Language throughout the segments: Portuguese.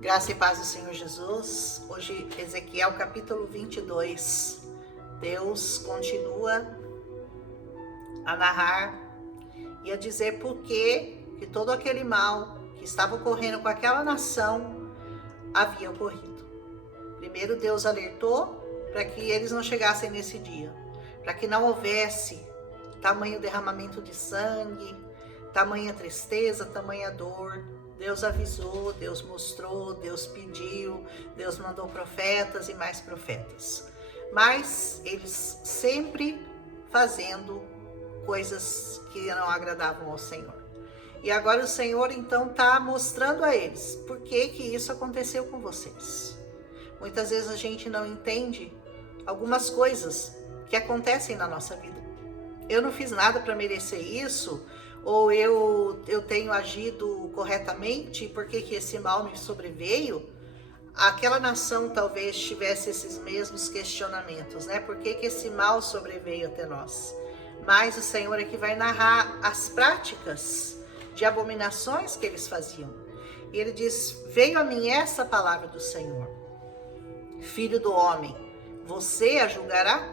Graça e paz do Senhor Jesus. Hoje, Ezequiel capítulo 22. Deus continua a narrar e a dizer por que todo aquele mal que estava ocorrendo com aquela nação havia ocorrido. Primeiro, Deus alertou para que eles não chegassem nesse dia, para que não houvesse tamanho derramamento de sangue, tamanha tristeza, tamanha dor. Deus avisou, Deus mostrou, Deus pediu, Deus mandou profetas e mais profetas. Mas eles sempre fazendo coisas que não agradavam ao Senhor. E agora o Senhor então está mostrando a eles por que isso aconteceu com vocês. Muitas vezes a gente não entende algumas coisas que acontecem na nossa vida. Eu não fiz nada para merecer isso, ou eu tenho agido corretamente, por que esse mal me sobreveio? Aquela nação talvez tivesse esses mesmos questionamentos, né? Por que esse mal sobreveio até nós? Mas o Senhor é que vai narrar as práticas de abominações que eles faziam. E ele diz: veio a mim essa palavra do Senhor. Filho do homem, você a julgará?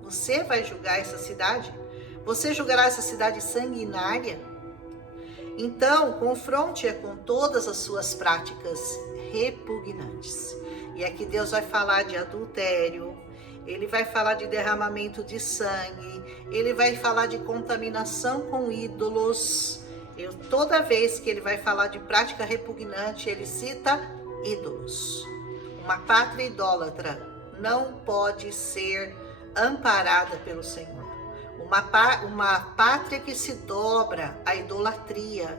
Você vai julgar essa cidade? Você julgará essa cidade sanguinária? Então, confronte-a com todas as suas práticas repugnantes. E aqui Deus vai falar de adultério, ele vai falar de derramamento de sangue, ele vai falar de contaminação com ídolos. Toda vez que ele vai falar de prática repugnante, ele cita ídolos. Uma pátria idólatra não pode ser amparada pelo Senhor. Uma pátria que se dobra à idolatria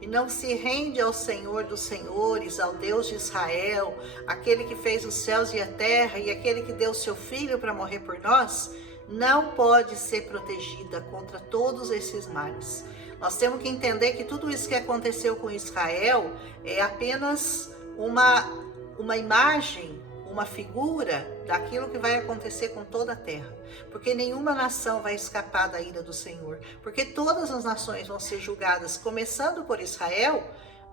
e não se rende ao Senhor dos senhores, ao Deus de Israel, aquele que fez os céus e a terra e aquele que deu seu filho para morrer por nós, não pode ser protegida contra todos esses males. Nós temos que entender que tudo isso que aconteceu com Israel é apenas uma imagem, uma figura daquilo que vai acontecer com toda a terra, porque nenhuma nação vai escapar da ira do Senhor, porque todas as nações vão ser julgadas, começando por Israel,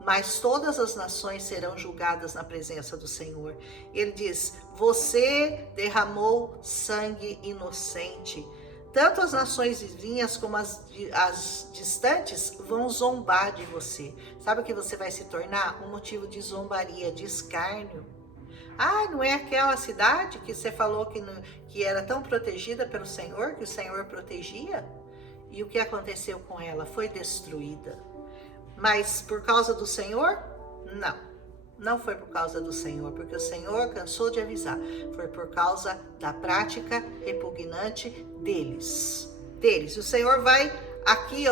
mas todas as nações serão julgadas na presença do Senhor. Ele diz: você derramou sangue inocente. Tanto as nações vizinhas como as distantes vão zombar de você. Sabe o que você vai se tornar? Um motivo de zombaria, de escárnio. Ah, não é aquela cidade que você falou que era tão protegida pelo Senhor, que o Senhor protegia? E o que aconteceu com ela? Foi destruída. Mas por causa do Senhor? Não foi por causa do Senhor, porque o Senhor cansou de avisar. Foi por causa da prática repugnante deles. E o Senhor vai aqui,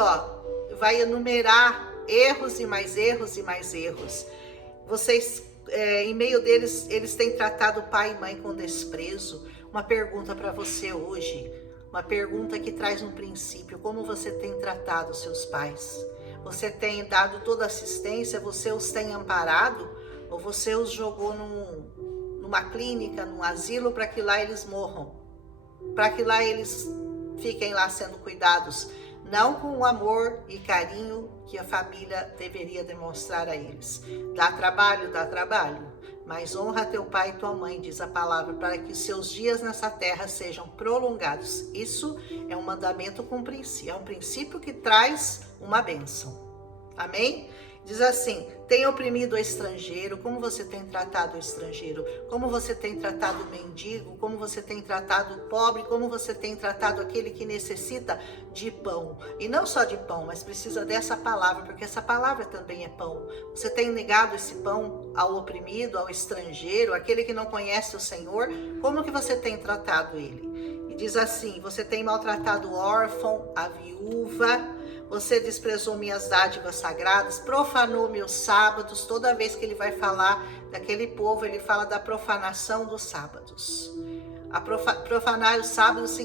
vai enumerar erros e mais erros e mais erros. Vocês... em meio deles, eles têm tratado pai e mãe com desprezo. Uma pergunta para você hoje, uma pergunta que traz um princípio: como você tem tratado seus pais? Você tem dado toda assistência? Você os tem amparado? Ou você os jogou numa clínica, num asilo, para que lá eles morram? Para que lá eles fiquem lá sendo cuidados? Não com o amor e carinho que a família deveria demonstrar a eles. Dá trabalho, mas honra teu pai e tua mãe, diz a palavra, para que seus dias nessa terra sejam prolongados. Isso é um mandamento com princípio, é um princípio que traz uma bênção. Amém? Diz assim: tem oprimido o estrangeiro. Como você tem tratado o estrangeiro? Como você tem tratado o mendigo? Como você tem tratado o pobre? Como você tem tratado aquele que necessita de pão? E não só de pão, mas precisa dessa palavra, porque essa palavra também é pão. Você tem negado esse pão ao oprimido, ao estrangeiro, aquele que não conhece o Senhor? Como que você tem tratado ele? E diz assim: você tem maltratado o órfão, a viúva. Você desprezou minhas dádivas sagradas, profanou meus sábados. Toda vez que ele vai falar daquele povo, ele fala da profanação dos sábados. Profanar os sábados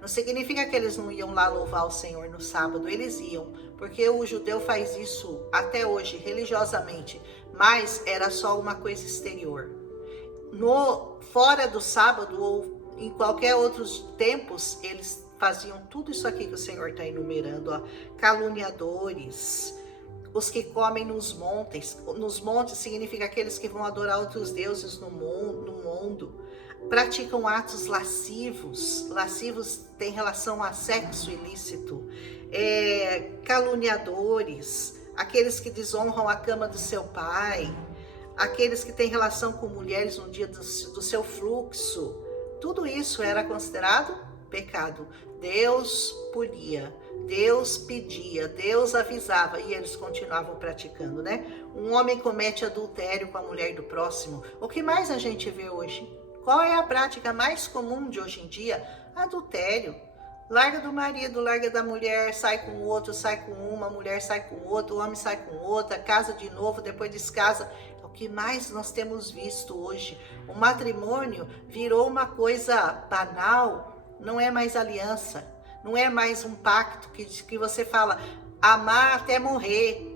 não significa que eles não iam lá louvar o Senhor no sábado. Eles iam, porque o judeu faz isso até hoje, religiosamente, mas era só uma coisa exterior. Fora do sábado ou em qualquer outros tempos, eles faziam tudo isso aqui que o Senhor está enumerando, caluniadores, os que comem nos montes. Nos montes significa aqueles que vão adorar outros deuses no mundo. Praticam atos lascivos. Lascivos tem relação a sexo ilícito. Caluniadores, aqueles que desonram a cama do seu pai, aqueles que têm relação com mulheres no dia do seu fluxo. Tudo isso era considerado pecado. Deus punia, Deus pedia, Deus avisava e eles continuavam praticando, né? Um homem comete adultério com a mulher do próximo. O que mais a gente vê hoje? Qual é a prática mais comum de hoje em dia? Adultério. Larga do marido, larga da mulher, sai com o outro, sai com uma, mulher sai com o outro, o homem sai com outra, casa de novo, depois descasa. É o que mais nós temos visto hoje. O matrimônio virou uma coisa banal, não é mais aliança, não é mais um pacto que você fala amar até morrer.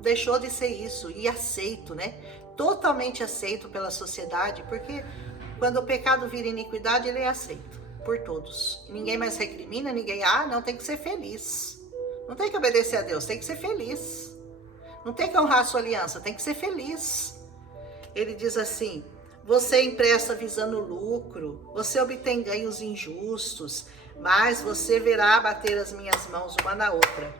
Deixou de ser isso e aceito, né? Totalmente aceito pela sociedade, porque quando o pecado vira iniquidade, ele é aceito por todos. Ninguém mais recrimina, ninguém, não, tem que ser feliz. Não tem que obedecer a Deus, tem que ser feliz. Não tem que honrar a sua aliança, tem que ser feliz. Ele diz assim: você empresta visando lucro, você obtém ganhos injustos, mas você verá bater as minhas mãos uma na outra,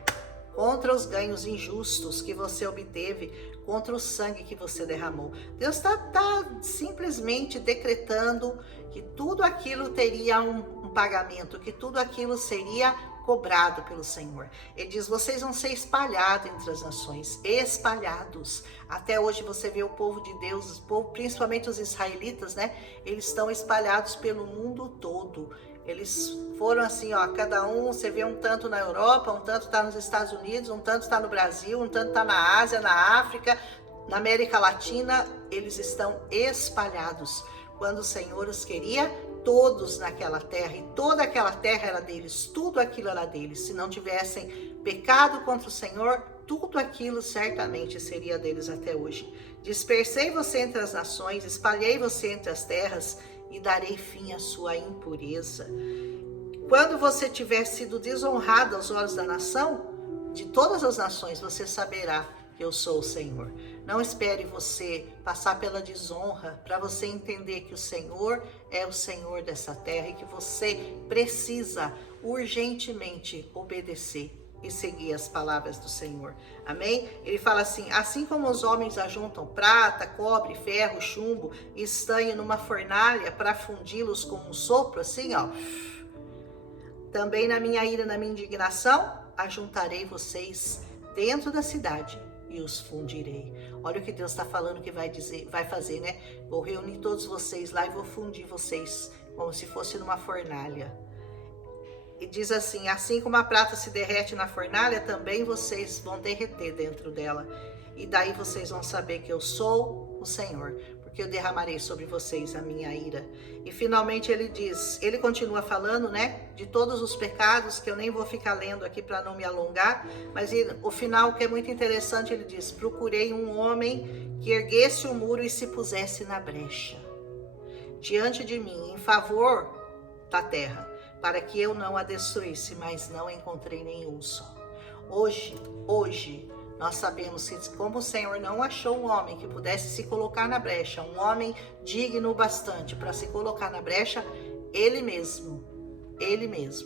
contra os ganhos injustos que você obteve, contra o sangue que você derramou. Deus está simplesmente decretando que tudo aquilo teria um pagamento, que tudo aquilo seria cobrado pelo Senhor. Ele diz: vocês vão ser espalhados entre as nações, espalhados. Até hoje você vê o povo de Deus, principalmente os israelitas, né? Eles estão espalhados pelo mundo todo. Eles foram assim, cada um, você vê um tanto na Europa, um tanto está nos Estados Unidos, um tanto está no Brasil, um tanto está na Ásia, na África, na América Latina. Eles estão espalhados. Quando o Senhor os queria todos naquela terra, e toda aquela terra era deles, tudo aquilo era deles. Se não tivessem pecado contra o Senhor, tudo aquilo certamente seria deles até hoje. Dispersei você entre as nações, espalhei você entre as terras, e darei fim à sua impureza. Quando você tiver sido desonrado aos olhos da nação, de todas as nações, você saberá que eu sou o Senhor. Não espere você passar pela desonra para você entender que o Senhor é o Senhor dessa terra e que você precisa urgentemente obedecer e seguir as palavras do Senhor. Amém? Ele fala assim: assim como os homens ajuntam prata, cobre, ferro, chumbo e estanho numa fornalha para fundi-los com um sopro, assim, também na minha ira, na minha indignação, ajuntarei vocês dentro da cidade e os fundirei. Olha o que Deus está falando que vai fazer, né? Vou reunir todos vocês lá e vou fundir vocês como se fosse numa fornalha. E diz assim: assim como a prata se derrete na fornalha, também vocês vão derreter dentro dela. E daí vocês vão saber que eu sou o Senhor, porque eu derramarei sobre vocês a minha ira. E finalmente ele continua falando, né, de todos os pecados, que eu nem vou ficar lendo aqui para não me alongar, mas o final, que é muito interessante, ele diz: procurei um homem que erguesse o muro e se pusesse na brecha diante de mim, em favor da terra, para que eu não a destruísse, mas não encontrei nenhum só. Hoje, nós sabemos que como o Senhor não achou um homem que pudesse se colocar na brecha, um homem digno o bastante para se colocar na brecha, Ele mesmo,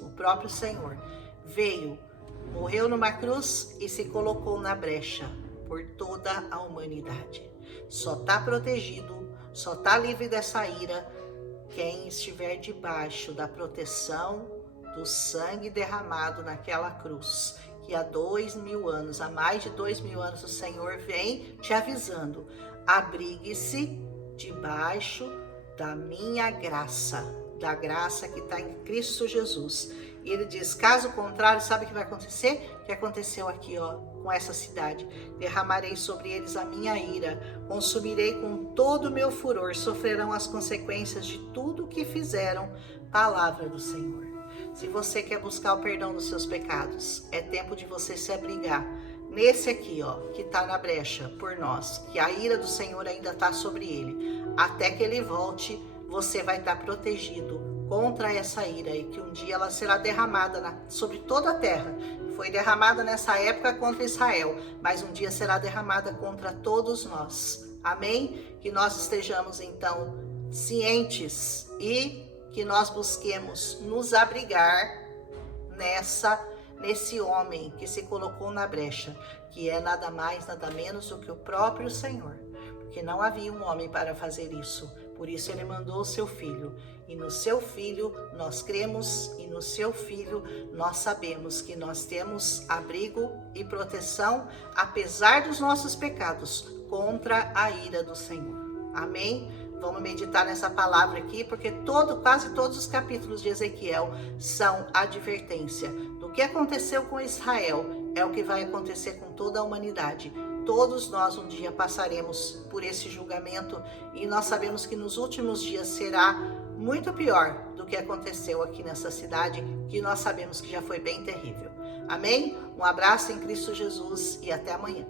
o próprio Senhor, veio, morreu numa cruz e se colocou na brecha por toda a humanidade. Só está protegido, só está livre dessa ira quem estiver debaixo da proteção do sangue derramado naquela cruz, que há 2000 anos, há mais de 2000 anos, o Senhor vem te avisando: abrigue-se debaixo da minha graça, da graça que está em Cristo Jesus. E ele diz: caso contrário, sabe o que vai acontecer? O que aconteceu aqui, com essa cidade: derramarei sobre eles a minha ira, consumirei com todo o meu furor, sofrerão as consequências de tudo o que fizeram. Palavra do Senhor. Se você quer buscar o perdão dos seus pecados, é tempo de você se abrigar nesse aqui, que está na brecha por nós, que a ira do Senhor ainda está sobre ele. Até que ele volte, você vai estar protegido contra essa ira, e que um dia ela será derramada sobre toda a terra. foi derramada nessa época contra Israel, mas um dia será derramada contra todos nós. Amém? Que nós estejamos então cientes e que nós busquemos nos abrigar nesse homem que se colocou na brecha, que é nada mais, nada menos do que o próprio Senhor, porque não havia um homem para fazer isso, por isso ele mandou o seu filho, e no seu filho nós cremos, e no seu filho nós sabemos que nós temos abrigo e proteção, apesar dos nossos pecados, contra a ira do Senhor. Amém? Vamos meditar nessa palavra aqui, porque quase todos os capítulos de Ezequiel são advertência do que aconteceu com Israel, é o que vai acontecer com toda a humanidade. Todos nós um dia passaremos por esse julgamento e nós sabemos que nos últimos dias será muito pior do que aconteceu aqui nessa cidade, que nós sabemos que já foi bem terrível. Amém? Um abraço em Cristo Jesus e até amanhã.